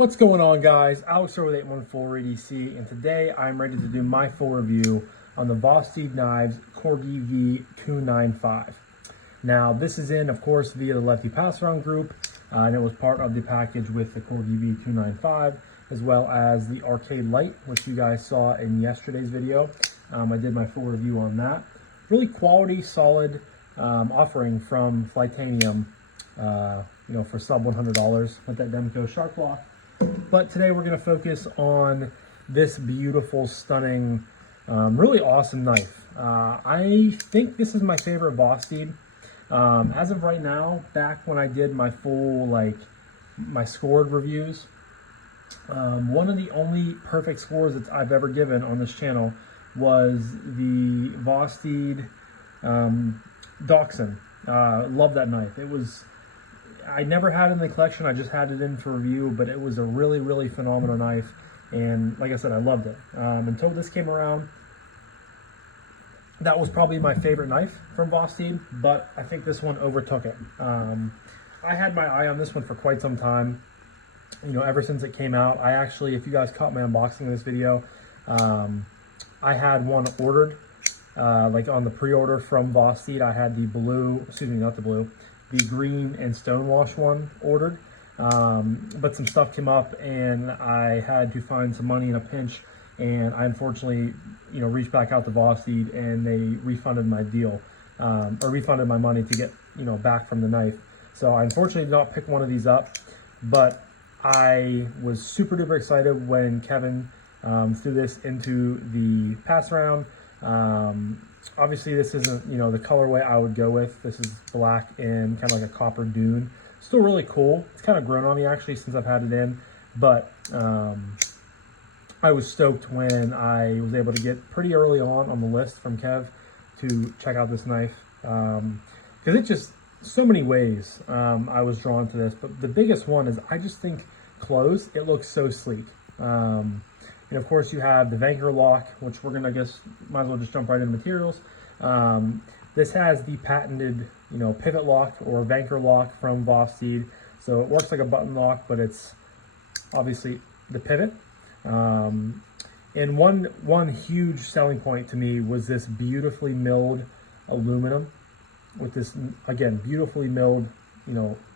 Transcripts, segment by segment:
What's going on, guys? Alex here with 814 EDC, and today I'm ready to do my full review on the Vosteed Knives Corgi V 295. Now, this is in, of course, via the Lefty passaround group, and it was part of the package with the Corgi V 295, as well as the Arcade Light, which you guys saw in yesterday's video. I did my full review on that. Really quality, solid offering from Flightanium, for sub $100 with that Demco Shark Lock. But today we're going to focus on this beautiful, stunning, really awesome knife. I think this is my favorite Vosteed. As of right now, back when I did my full, my scored reviews, one of the only perfect scores that I've ever given on this channel was the Vosteed Dachshund. Love that knife. I never had it in the collection, I just had it in for review, but it was a really, really phenomenal knife, and like I said, I loved it. Until this came around, that was probably my favorite knife from Vosteed, but I think this one overtook it. I had my eye on this one for quite some time, ever since it came out. I actually, if you guys caught my unboxing of this video, I had one ordered, on the pre-order from Vosteed. I had the blue, the green and stonewash one ordered, but some stuff came up and I had to find some money in a pinch, and I unfortunately, reached back out to Vosteed and they refunded my deal, or refunded my money to get, back from the knife. So I unfortunately did not pick one of these up, but I was super duper excited when Kevin threw this into the pass round. Obviously this isn't, the colorway I would go with. This is black and kind of like a copper dune. Still really cool. It's kind of grown on me actually since I've had it in, but I was stoked when I was able to get pretty early on the list from Kev to check out this knife, because it just, so many ways I was drawn to this, but the biggest one is I just think closed, it looks so sleek. And of course you have the Vanker lock, which we're gonna might as well just jump right into materials. This has the patented, pivot lock or Vanker lock from Vosteed. So it works like a button lock, but it's obviously the pivot. And one huge selling point to me was this beautifully milled aluminum with this, again, beautifully milled,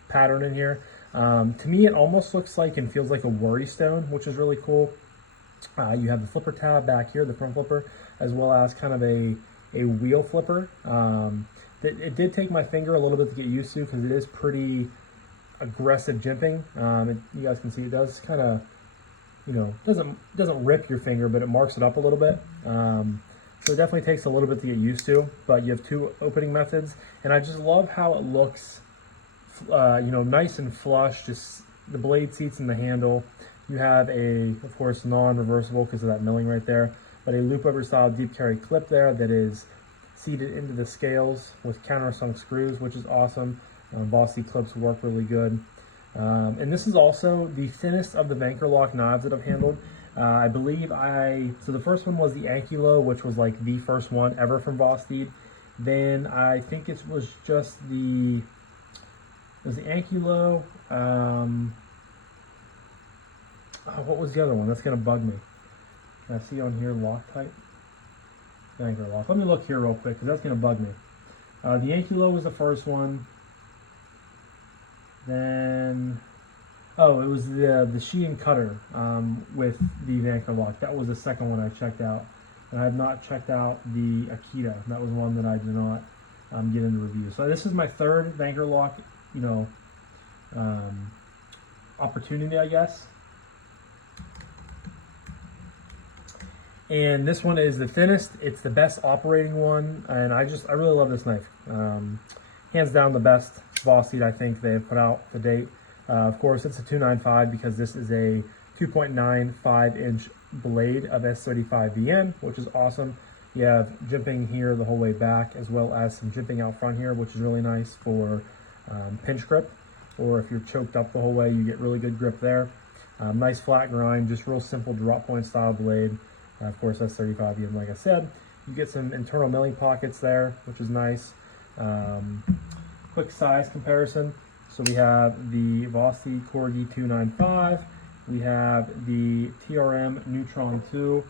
pattern in here. To me, it almost looks like and feels like a worry stone, which is really cool. You have the flipper tab back here, the front flipper, as well as kind of a wheel flipper. It did take my finger a little bit to get used to because it is pretty aggressive jimping. You guys can see it does kind of, doesn't rip your finger, but it marks it up a little bit. So it definitely takes a little bit to get used to, but you have two opening methods, and I just love how it looks, nice and flush, just the blade seats in the handle. You have of course, non-reversible because of that milling right there, but a loop over style deep carry clip there that is seated into the scales with countersunk screws, which is awesome. Vosteed clips work really good. And this is also the thinnest of the Vanker lock knives that I've handled. I believe so the first one was the Ankylo, which was like the first one ever from Vosteed. Then I think it was just the Ankylo. What was the other one? That's going to bug me. I see on here Loctite. Vanker lock. Let me look here real quick because that's going to bug me. The Ankylo was the first one. Then, it was the Sheehan Cutter with the Vanker lock. That was the second one I checked out. And I have not checked out the Akita. That was one that I did not get into review. So this is my third Vanker lock, opportunity, I guess. And this one is the thinnest. It's the best operating one, and I really love this knife. Hands down the best Vosteed I think they have put out to date. Of course, it's a 295 because this is a 2.95-inch blade of S35VN, which is awesome. You have jimping here the whole way back, as well as some jimping out front here, which is really nice for pinch grip, or if you're choked up the whole way, you get really good grip there. Nice flat grind, just real simple drop point style blade. Of course, that's 35 like I said. You get some internal milling pockets there, which is nice. Quick size comparison. So we have the Vosteed Corgi 295 We have the TRM Neutron 2,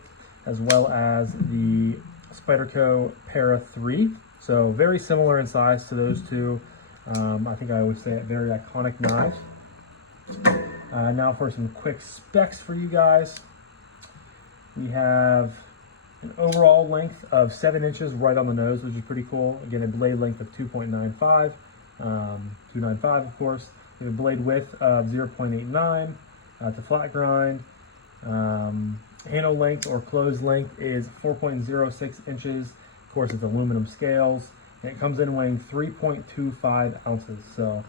as well as the Spyderco Para 3. So very similar in size to those two. I think I always say it, very iconic knives. Now for some quick specs for you guys. We have an overall length of 7 inches right on the nose, which is pretty cool. Again, a blade length of 2.95, 295 of course. We have a blade width of 0.89 to flat grind. Handle length or closed length is 4.06 inches. Of course, it's aluminum scales. And it comes in weighing 3.25 ounces. So,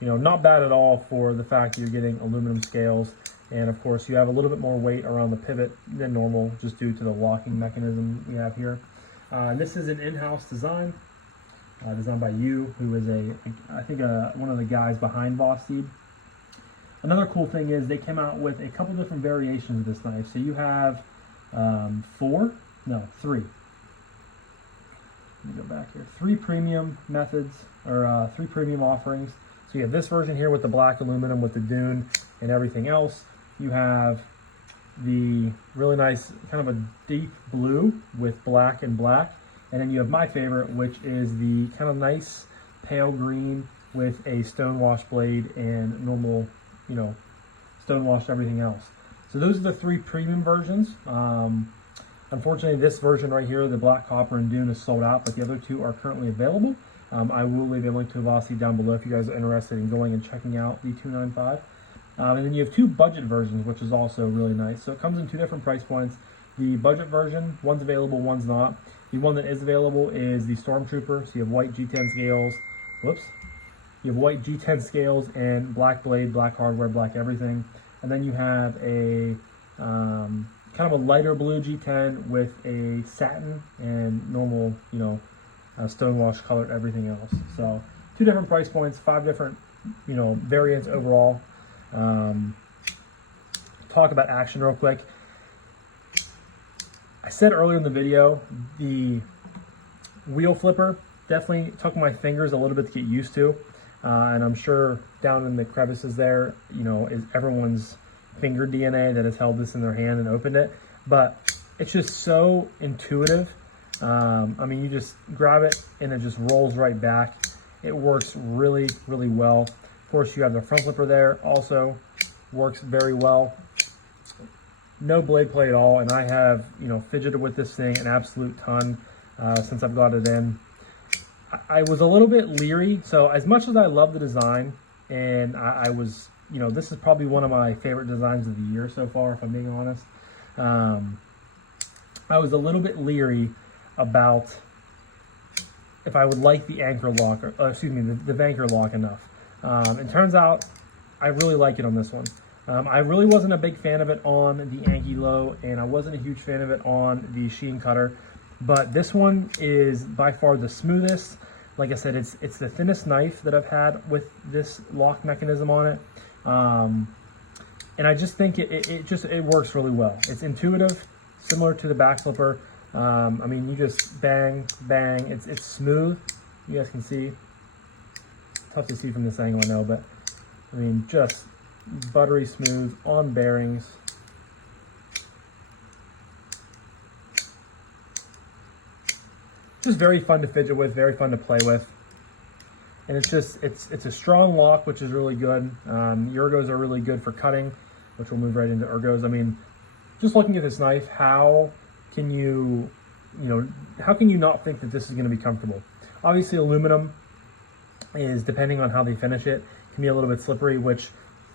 you know, not bad at all for the fact that you're getting aluminum scales. And of course, you have a little bit more weight around the pivot than normal, just due to the locking mechanism we have here. This is an in-house design, designed by you, who is I think one of the guys behind Vosteed. Another cool thing is they came out with a couple different variations of this knife. So you have 3. Let me go back here. 3 premium methods, or 3 premium offerings. So you have this version here with the black aluminum with the dune and everything else. You have the really nice kind of a deep blue with black and black. And then you have my favorite, which is the kind of nice pale green with a stonewash blade and normal, you know, stonewashed everything else. So those are the 3 premium versions. Unfortunately, this version right here, the black copper and dune, is sold out, but the other 2 are currently available. I will leave a link to Vosteed down below if you guys are interested in going and checking out the 295. And then you have 2 budget versions, which is also really nice. So it comes in 2 different price points. The budget version, one's available, one's not. The one that is available is the Stormtrooper. So you have white G10 scales. Whoops. You have white G10 scales and black blade, black hardware, black everything. And then you have a kind of a lighter blue G10 with a satin and normal, you know, stonewash colored everything else. So 2 different price points, 5 different, you know, variants overall. Talk about action real quick. I said earlier in the video, the wheel flipper definitely took my fingers a little bit to get used to. And I'm sure down in the crevices there, you know, is everyone's finger DNA that has held this in their hand and opened it. But it's just so intuitive. I mean, you just grab it and it just rolls right back. It works really, really well. Of course, you have the front flipper there, also works very well. No blade play at all, and I have, you know, fidgeted with this thing an absolute ton since I've got it in. I was a little bit leery, so as much as I love the design, and I was, you know, this is probably one of my favorite designs of the year so far, if I'm being honest. I was a little bit leery about if I would like the anchor lock, or excuse me, the Vanker lock enough. It turns out I really like it on this one. I really wasn't a big fan of it on the Ankylo, and I wasn't a huge fan of it on the Sheen Cutter, but this one is by far the smoothest. Like I said, it's the thinnest knife that I've had with this lock mechanism on it, and I just think it works really well. It's intuitive, similar to the back flipper. I mean, you just bang, bang. It's smooth. You guys can see. Tough to see from this angle, I know, but I mean, just buttery smooth on bearings. Just very fun to fidget with, very fun to play with. And it's just, it's a strong lock, which is really good. The ergos are really good for cutting, which we'll move right into ergos. I mean, just looking at this knife, how can you not think that this is going to be comfortable? Obviously, aluminum is, depending on how they finish it, can be a little bit slippery, which,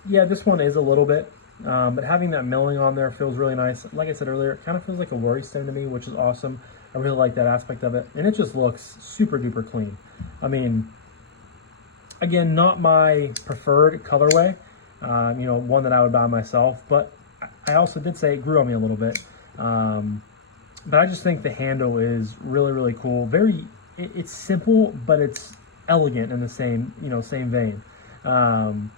yeah, this one is a little bit, but having that milling on there feels really nice. Like I said earlier, it kind of feels like a worry stone to me, which is awesome. I really like that aspect of it, and it just looks super duper clean. I mean, again, not my preferred colorway, you know, one that I would buy myself, but I also did say it grew on me a little bit. But I just think the handle is really, really cool. It's simple, but it's elegant in the same vein. And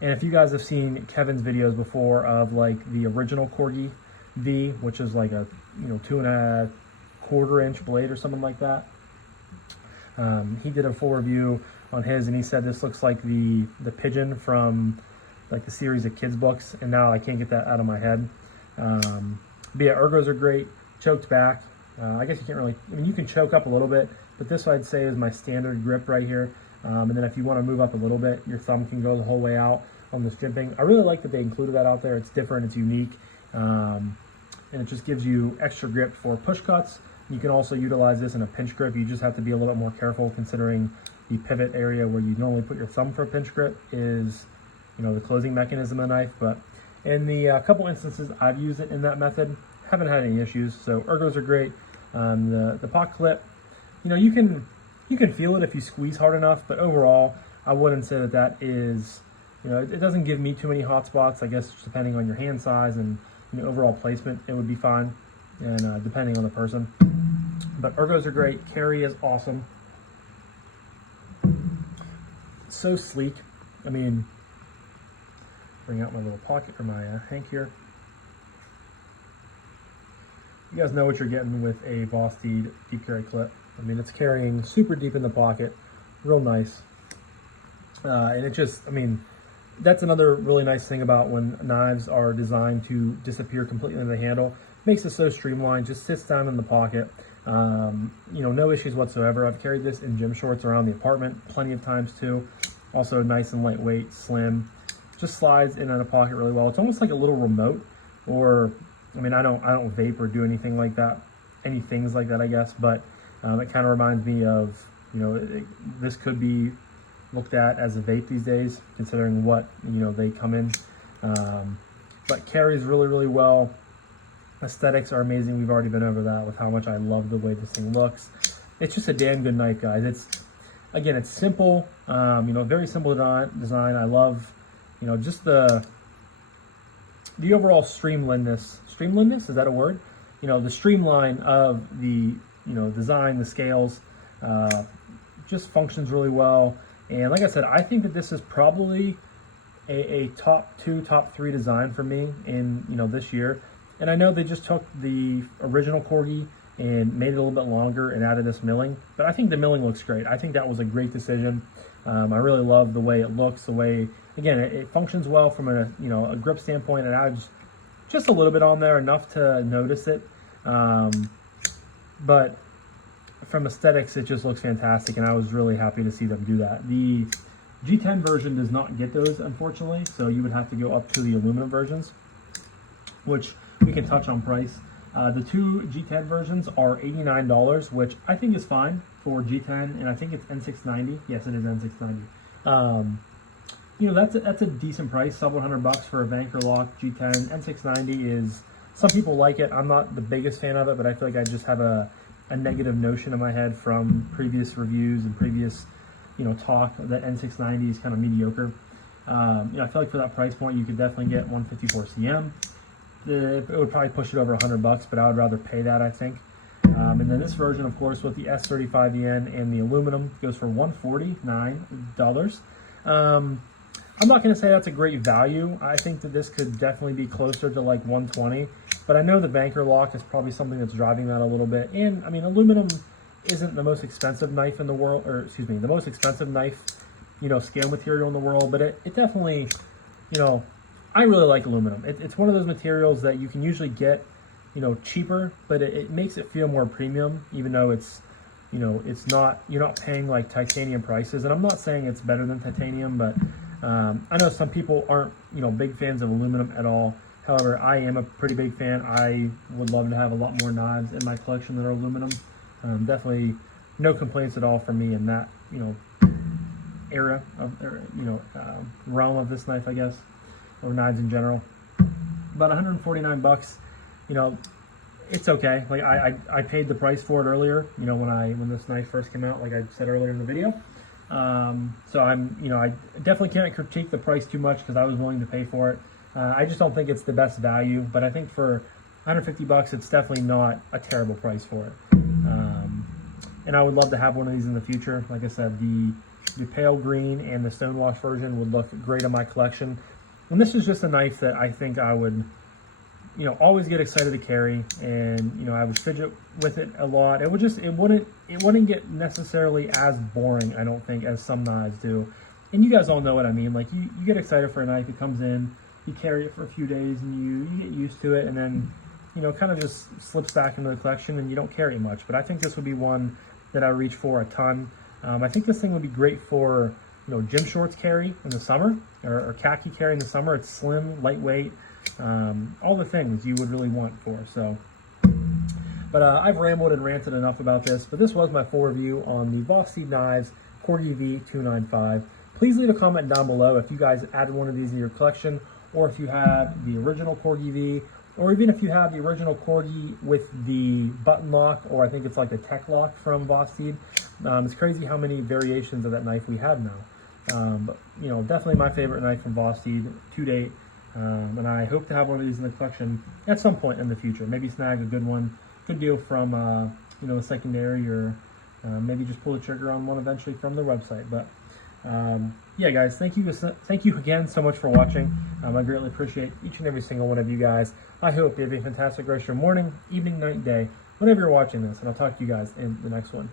if you guys have seen Kevin's videos before of like the original Corgi V, which is like a 2.25 inch blade or something like that, he did a full review on his, and he said this looks like the pigeon from like the series of kids books, and now I can't get that out of my head. But yeah, ergos are great. Choked back. I guess you can't really, I mean, you can choke up a little bit, but this I'd say is my standard grip right here. And then if you want to move up a little bit, your thumb can go the whole way out on this jimping. I really like that they included that out there. It's different, it's unique, and it just gives you extra grip for push cuts. You can also utilize this in a pinch grip. You just have to be a little bit more careful, considering the pivot area where you normally put your thumb for a pinch grip is, you know, the closing mechanism of the knife. But in the couple instances I've used it in that method, haven't had any issues. So ergos are great. The pot clip, you know, you can feel it if you squeeze hard enough, but overall I wouldn't say that that is, you know, it doesn't give me too many hot spots. I guess just depending on your hand size and, you know, overall placement, it would be fine, and depending on the person. But ergos are great. Carry is awesome. So sleek. I mean, bring out my little pocket or my hank here. You guys know what you're getting with a Vosteed deep carry clip. I mean, it's carrying super deep in the pocket, real nice. And it just, I mean, that's another really nice thing about when knives are designed to disappear completely in the handle. Makes it so streamlined, just sits down in the pocket. You know, no issues whatsoever. I've carried this in gym shorts around the apartment plenty of times too. Also nice and lightweight, slim. Just slides in and out of the pocket really well. It's almost like a little remote, or I mean, I don't vape or do anything like that, any things like that, I guess, but it kind of reminds me of, you know, this could be looked at as a vape these days, considering what, you know, they come in. But carries really, really well. Aesthetics are amazing. We've already been over that with how much I love the way this thing looks. It's just a damn good knife, guys. It's, again, it's simple, you know, very simple design. I love, you know, just the overall streamlinedness, is that a word? You know, the streamline of the, you know, design, the scales, just functions really well. And like I said, I think that this is probably a top 2, top 3 design for me in, you know, this year. And I know they just took the original Corgi and made it a little bit longer and added this milling, but I think the milling looks great. I think that was a great decision. I really love the way it looks, the way, again, it functions well from a, you know, a grip standpoint. It adds just a little bit on there, enough to notice it. But from aesthetics, it just looks fantastic, and I was really happy to see them do that. The G10 version does not get those, unfortunately, so you would have to go up to the aluminum versions, which we can touch on price. The 2 G10 versions are $89, which I think is fine for G10, and I think it's N690. Yes, it is N690. You know, that's a decent price, several $100 for a Vanker Lock G10. N690 is, some people like it. I'm not the biggest fan of it, but I feel like I just have a negative notion in my head from previous reviews and previous, you know, talk that N690 is kind of mediocre. You know, I feel like for that price point, you could definitely get 154 CM. It would probably push it over $100, but I would rather pay that, I think. And then this version, of course, with the S35EN and the aluminum, goes for $149. I'm not going to say that's a great value. I think that this could definitely be closer to like 120, but I know the Vanker Lock is probably something that's driving that a little bit. And I mean, aluminum isn't the most expensive knife in the world, or excuse me, the most expensive knife, you know, scale material in the world, but it definitely, you know, I really like aluminum. It's one of those materials that you can usually get, you know, cheaper, but it makes it feel more premium, even though it's, you know, it's not, you're not paying like titanium prices. And I'm not saying it's better than titanium, but I know some people aren't, you know, big fans of aluminum at all. However, I am a pretty big fan. I would love to have a lot more knives in my collection that are aluminum. Definitely no complaints at all from me in that, you know, era of, you know, realm of this knife, I guess, or knives in general. About 149 bucks, you know, it's okay. Like I paid the price for it earlier, you know, when this knife first came out, like I said earlier in the video. So I'm, you know, I definitely can't critique the price too much because I was willing to pay for it. I just don't think it's the best value, but I think for 150 bucks, it's definitely not a terrible price for it. And I would love to have one of these in the future. Like I said, the pale green and the stonewash version would look great in my collection. And this is just a knife that I think I would, you know, always get excited to carry, and you know, I would fidget with it a lot. It wouldn't get necessarily as boring, I don't think, as some knives do. And you guys all know what I mean. Like you get excited for a knife, it comes in, you carry it for a few days, and you get used to it, and then kind of just slips back into the collection, and you don't carry it much. But I think this would be one that I reach for a ton. I think this thing would be great for gym shorts carry in the summer, or khaki carry in the summer. It's slim, lightweight, all the things you would really want for. So, but I've rambled and ranted enough about this. But this was my full review on the Vosteed Knives Corgi V 295. Please leave a comment down below if you guys added one of these in your collection, or if you have the original Corgi V, or even if you have the original Corgi with the button lock, or I think it's like a tech lock from Vosteed. It's crazy how many variations of that knife we have now. But definitely my favorite knife from Vosteed to date. And I hope to have one of these in the collection at some point in the future. Maybe snag a good one, good deal from a secondary, or maybe just pull the trigger on one eventually from their website. But yeah, guys, thank you again so much for watching. I greatly appreciate each and every single one of you guys. I hope you have a fantastic rest of your morning, evening, night, day, whenever you're watching this, and I'll talk to you guys in the next one.